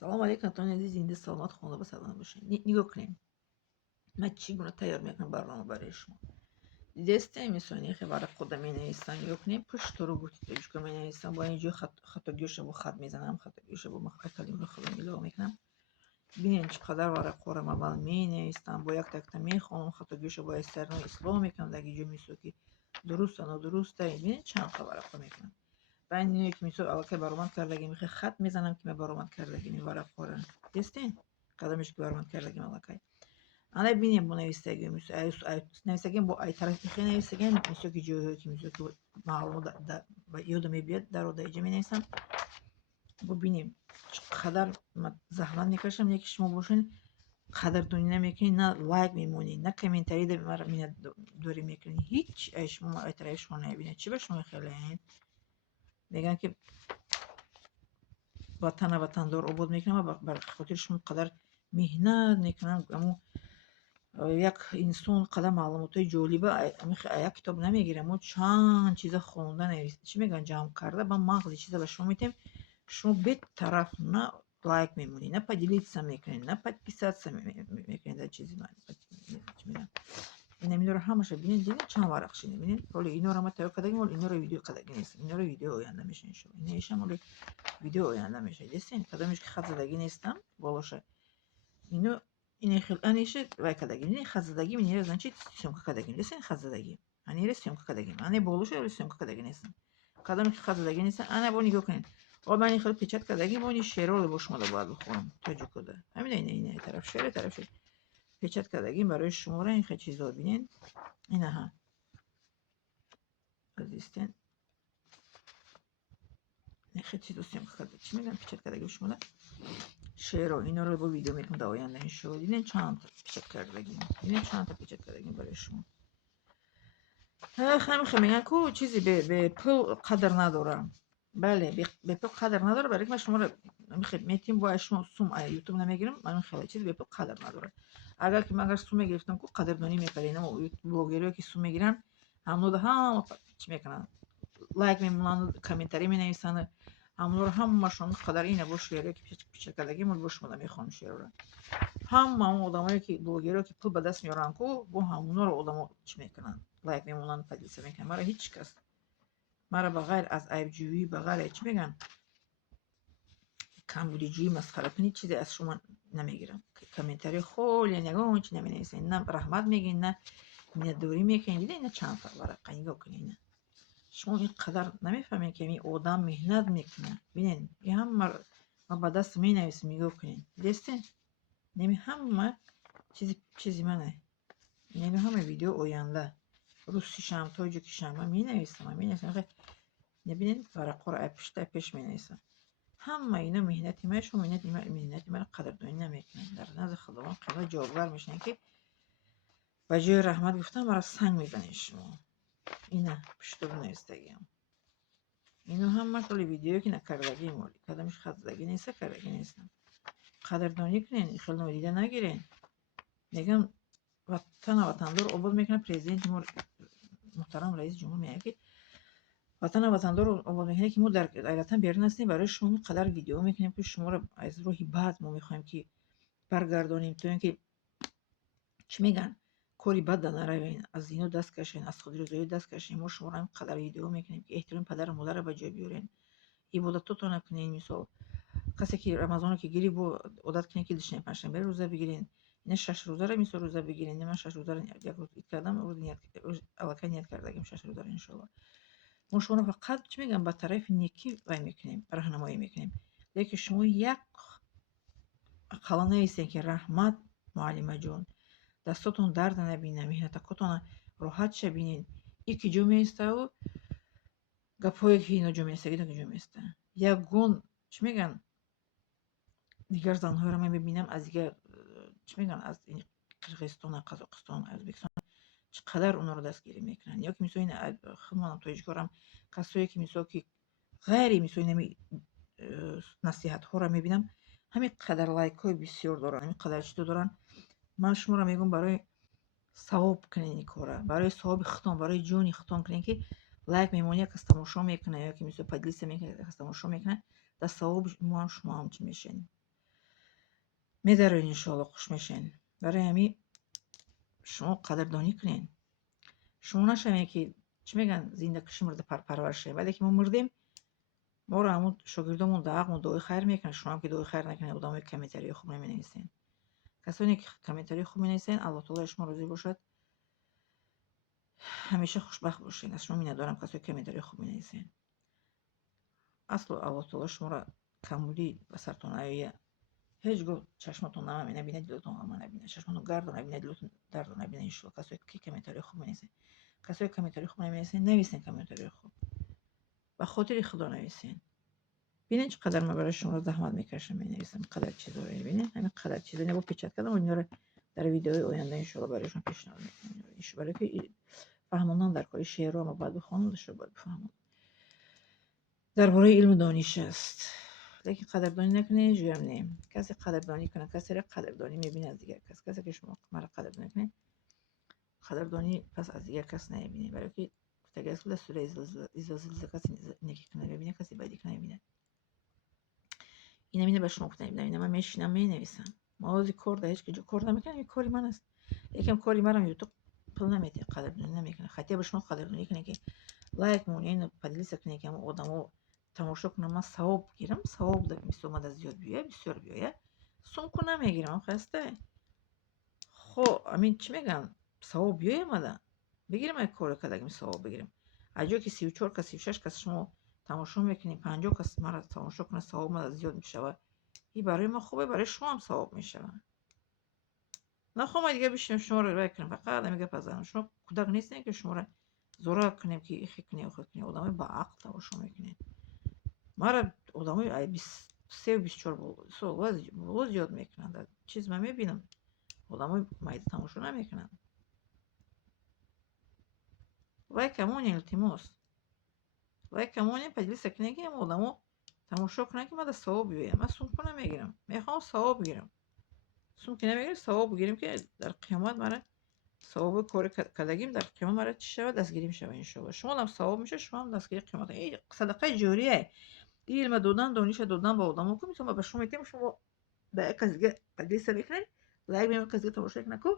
سلام علیکم دوستان زنده سلامت خانه با سلام باشین. نگاه کنیم من چگونه تیار میکنم برنامه برای شما. دسته میسونی که برای خودم می نویسم. نگاه کنیم پشت رو گوشت که می نویسم با اینجا خط گوشه با خط میزنم، خط گوشه با مخفی کلیم رو خودم ایلو میکنم. ببینید چقدر برای قرآن اول می نویسم، با یک تکته میخونم، خط گوشه با استرن اسلام میکنم. دیگه جو میسوکی درست و درسته. ببینید چند خبر خود میکنم. بعد اینو که میسو اول که برآمد کردگی میخه خط میزنم که برآمد کردگی می ورق قرآن دستین قدمش که برآمد کردگی ملکای انا ببینیم با نویسندگی میسو نویسندگی با ای طرف میخه نویسندگی میسو که جوهی که میسو که معلومات یادم میاد در اون دیگه می نویسم. ببینیم چقدر زحمت میکشم یکی شما باشین قدردانی نمیکنی، نه لایک میمونی، نه کامنتری در مرا می دوری میکنی، هیچ شما ای طرف شما نمیبینید. چی به شما خیلی میگن که وطندار عبود میکنم و بر خاطرشون قدر مهنت میکنم. اما یک انسان قدر معلوماتای جالبه یک کتاب نمیگیره، ما چند چیز خونده نویسید چی میگن جمع کرده با مغز چیزا به شما میتیم. شما به طرف نه لایک میمونی، نه поделиться میکنین، نه подписаться میکنین در چیزی من چی میگن. اینا رو همش ببینید دیگه چند ورق شینه ببینید. حالا اینا رو ما تایید کردیم، ولی اینا رو ویدیو کردیم نیست. اینا رو ویدیو آینده میشه ان شاء الله. اینش هم ویدیو آینده میشه. دستین کدامش که خط زدگی نیستم بالاشه اینو این خیلی انیشه وای کدگی این خط زدگی میره значит съемка کدگی дестин خط زدگی انیره съемка کدگی من بالاشه ولی съемка کدگی نیستم. کدام که خط زدگی نیستم انا با نگاه کنین. من خیلی پیچت کدگی با این شعر رو با شما باید بخونم تاجیک کده همین اینه طرف شعر پیچت کدگی برای شما را این خیلی چیزا ببینین. اینا ها دستین این خیلی چیزا съемка کدگی چی میگم پیچت کدگی شما شعر رو اینا رو با ویدیو میکنم در آینده ان شاء الله. دیدین چند تا پیچت کردگی، دیدین چند تا پیچت کردگی برای شما. خیلی میگن کو چیزی به پول قدر نداره. بله به پول قدر نداره، برای که من شما رو میتیم با شما سوم یوتیوب نمیگیرم. من خیلی چیزی به پول قدر نداره. اگر که من اگر سوم میگرفتم کو قدردانی میکنین. اما بلاگرایی که سوم میگیرن هم چی میکنن لایک میمونن، کامنتری مینویسن. همشون قدر اینه با شعری که پیچت کردگی مال با شما میخوام شعر رو. هم آدمایی که بلاگرایی که پول به دست میارن کو با همونا رو آدما چی میکنن لایک میمونن پادیسه میکنن. مرا هیچ کس مرا بغیر از عیبجویی بغیر چی میگن کمبودجویی مسخره کنی چیزی از شما نمیگیرم. کامنتری خول یا نگاه اون چی نمینویسین، نه رحمت میگین نه دوری میکنین. دیدین نه چند تا ورقه نگاه کنین. شما این قدر نمیفهمین که این آدم مهنت میکنه. ببینین این هم ما با دست می نویسیم نگاه کنین. دستین نمی همه چیزی منه. نمی همه ویدیو آینده روسیشم تاجیکیشم من می نویسم. نبینین ورقا رو پیش می نویسم. همه اینا مهنتی من. شما مهنتی من قدردانی نمیکنین. در نزد خداوند خیلی جاور میشن که با جای رحمت گفتم مرا سنگ میزنین شما. اینا پشت رو نویسدگیم. اینو هم مشغول ویدیویی که نکردگی مولی کدامش خط زدگی نیست کردگی نیستم. قدردانی کنین، خیلی نادیده نگیرین. میگم وطندار عبود میکنه. پرزیدنت محترم رئیس جمهور میگه که وطندار عبود میکنه که ما در غیرتا بیرون هستیم برای شما قدر ویدیو میکنیم که شما رو از روحی بد ما میخوایم که برگردانیم تو اینکه چی میگن کاری بد نروین، از اینو دست کشین، از خود رضایی دست کشین. ما شما رو قدر ویدیو میکنیم که احترام پدر و مادر رو به جای بیارین، عبادتاتون نکنین. مثلا کسی که رمضان که گیری با عادت کنین که دشنه پنجشنبه روزه بگیرین. اینا 6 روزه رو میسو روزه بگیرین. من 6 روزه رو یک روز کردم، روز الکی نیت کردم 6 روزه رو ان شاء الله. ما شما رو فقط چی میگم با طرف نیکی وای میکنیم، راهنمایی میکنیم. لیکن شما یک قلم نویسین که رحمت معلمه جون دستاتون درد نبینه، مهنتکاتون راحت شه بینین. یکی جو میسته و گپایی که اینا جو میسته اینا جو میسته. یک گون چی میگن دیگر زنها رو من ببینم از دیگر چی میگن از این قرقیزستان، قزاقستان، ازبکستان چقدر اونا رو دستگیری میکنن. یا که میسو این خودمانم تویش کارم کسایی که میسو که غیری میسو این نصیحت ها رو میبینم همین قدر لایک های بسیار دارن، همین قدر چیزا دارن. من شما رو میگم برای ثواب کنین این کاره، برای ثواب ختم، برای جونی ختم کنین که لایک میمونی کس تماشا میکنه یا که میسو پادلیس میکنه کس تماشا میکنه در ثواب ما هم شما هم چی میشین. می‌داره انشالله خوش میشین. برای همین شما قدردانی کنین. شما نشمه که چی میگن زنده کشی مرده پرور شه، ولی که ما مردیم ما رو همون شاگردامون دعقمون دعای خیر میکنن. شما هم که دعای خیر نکنین آدمای کمیتری خوب نمینویسین. کسانی که کمیتری خوب مینویسین الله تعالی شما راضی باشد، همیشه خوشبخت باشین. از شما میندارم کسایی که کمیتری خوب مینویسین. اصلا الله تعالی شما را کمولی و سرتون آیه هیچ گفت چشمتون نبینه دلتون هم نبینه، چشمتون گرد نبینه دلتون درد نبینه. انشالله کسایی که کمیتری خوب مینویسین، کسایی که کمیتری خوب نمینویسین نویسین کمیتری خوب و خاطر خدا نویسین. ببینین چقدر من برای شما زحمت میکشم مینویسم، قدر چیزا رو ببینین. همین قدر چیزا نبود پیچت کردم و اینا رو در ویدیوهای آینده ان شاء الله برایشون پیشنهاد میکنم. ان برای که فهموندن در کار شعر رو ما باید بخونم داشته باید بفهمم درباره علم دانش است. لیکن قدردانی نکنه جویم نیم. کسی قدردانی کنه کسی را قدردانی میبینه از دیگر کس. کسی که شما مرا قدردانی کنه قدردانی پس از دیگر کس نمیبینه. برای که تگرسل سوره زلزله کسی نکی کنه ببینه کسی بعدی کنه ببینه. این نمینه به شما گفتم اینه من میشینم مینویسم. موازی کار ده هیچ که جو کار نمیکنه. یک کاری من است. یکم کاری منم یوتیوب پول نمیده قدردانی نمیکنه. خاطر به شما قدردانی کنه که لایک مون اینو پدیلیس کنه که آدمو تماشا کنم من ثواب گیرم. ثواب ده میشه اومد از زیاد بیه بسیار بیه سوم کنم میگیرم خسته. خب امین چی میگن ثواب بیه اومده بگیرم یک کار کردم ثواب بگیرم. اجا که 34 کس 36 کس شما تماشا میکنین 50 کس مرا تماشا کنه ثواب من زیاد میشه. این برای ما خوبه برای شما هم ثواب میشه. نخوام دیگه بشینم شما رو بکنم فقط میگه پزنم شما کودک نیستین که شما رو زورا کنیم که خی کنی و خود کنی. آدمای با عقل تماشا میکنین. ما را آدمای 23 و 24 سال زیاد میکنن. چیز من میبینم آدمای مایده تماشا نمیکنن. وای کمون التماس وای کمون پجلیس کنه که آدمو تماشا کنن که من ثواب بیارم. من سوم کنم میگیرم میخوام ثواب بگیرم. سوم که نمیگیرم ثواب بگیریم که در قیامت مرا ثواب کار کردگیم در قیامت مرا چی شود دستگیری میشه ان شاء الله. شما هم ثواب میشه شما هم دستگیری قیامت. این صدقه جاریه. علم دادن دانش دادن با آدمو که میتونه به شما میتیم شما به کسی دیگه تدریس میکنین. لایک میگم کسی دیگه تماشا نکو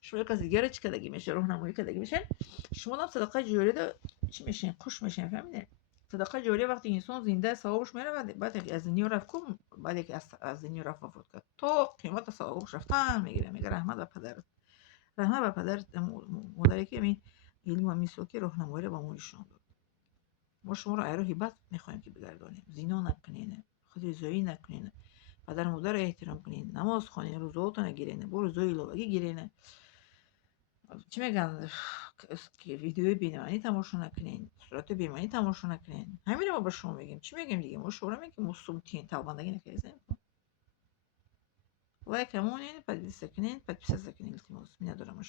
شما کسی دیگه رو چی کردگی میشه راهنمایی کردگی میشن. شما هم صدقه جاریه ده چی میشین خوش میشین. فهمیدین صدقه جاریه وقتی انسان زنده ثوابش میره بعد از دنیا رفت کوم بعد که از دنیا رفت وفات کرد تا قیامت ثوابش رفتن میگیره. میگه رحمت به پدر رحمت به پدر مادری که این علم و میسوکی راهنمایی رو با ما نشون داد. ما شما رو ایرو هیبت میخوایم که بگردانیم. زنا نکنین خود زایی نکنین پدر مادر احترام کنین نماز خوانین روزاتون نگیرین برو روزای الهی گیرین. چی میگن که ویدیو بیمانی تماشا نکنین صورت بیمانی تماشا نکنین. همین رو ما به شما میگیم. چی میگیم دیگه ما شما میگیم مصومتین توبندگی نکنین. وای کمون پدیس کنین پدیس کنین التماس میادرمش.